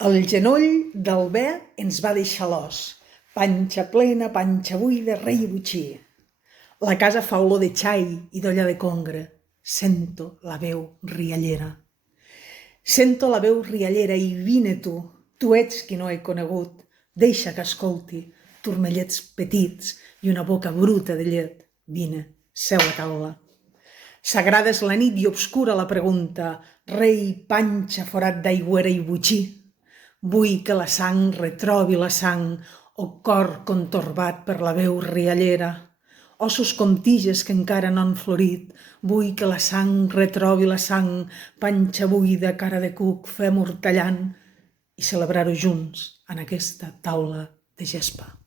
El genoll del bé ens va deixar l'os, panxa plena, panxa buida, rei i botxí. La casa fa olor de xai i d'olla de congre. Sento la veu riallera. Sento la veu riallera i vine tu ets qui no he conegut. Deixa que escolti turmellets petits i una boca bruta de llet. Vine, seu a taula. Sagrada és la nit i obscura la pregunta. Rei, panxa, forat d'aigüera i botxí. Vull que la sang retrobi la sang, o cor contorbat per la veu riallera. Ossos com tiges que encara no han florit. Vull que la sang retrobi la sang, panxa buida, cara de cuc, fem tallant i celebrar-ho junts en aquesta taula de gespa.